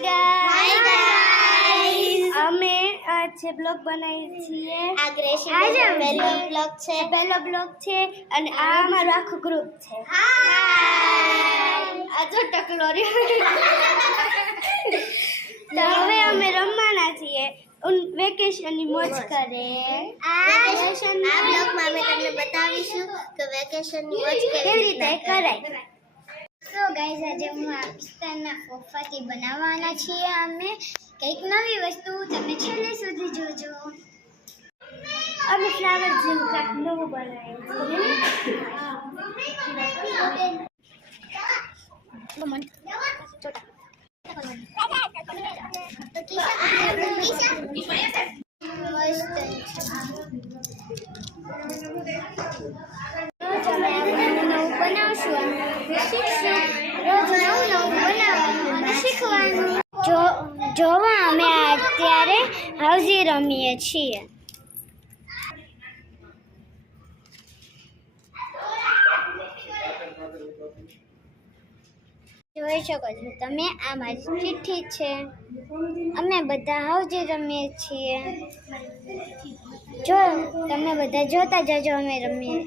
guys અમે આજે blog બનાવી છીએ આ ગ્રેશી પહેલો બ્લોગ છે અને આ અમારું આખું ગ્રુપ છે આ જો ટકલો તો હવે અમે રમવાના છીએ વેકેશનની મોજ કરે આ બ્લોગમાં અમે તમને બતાવીશું કે વેકેશનની મોજ કેવી રીતે કરાય સો ગાઈસ આજે હું આ પિસ્તાના ફોફાથી બનાવવાના છીએ અમે કંઈક નવી વસ્તુ તમે છેલ્લે સુધી જોજો અમે ફ્લાવર જેવું કાંઈક નવું બનાવ્યું જોવા અમે અત્યારે હાઉસી રમીએ છીએ જોઈ શકો છો તમે આ મારી ચિઠ્ઠી છે અમે બધા હાઉસી રમીએ છીએ જો તમે બધા જોતા જજો અમે રમીએ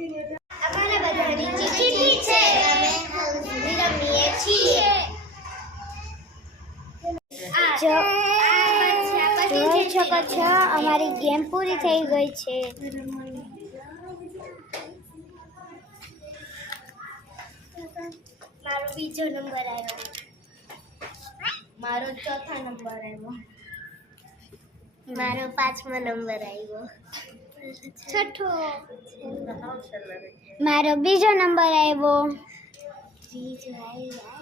અમારા બધાની ચિઠ્ઠી છે અમે હાઉસી રમીએ છીએ જોઈ શકો છો અમારી ગેમ પૂરી થઈ ગઈ છે મારો બીજો નંબર આવ્યો મારો ચોથા નંબર આવ્યો મારો 5મો નંબર આવ્યો છઠ્ઠો મારો બીજો નંબર આવ્યો ત્રીજો આવ્યો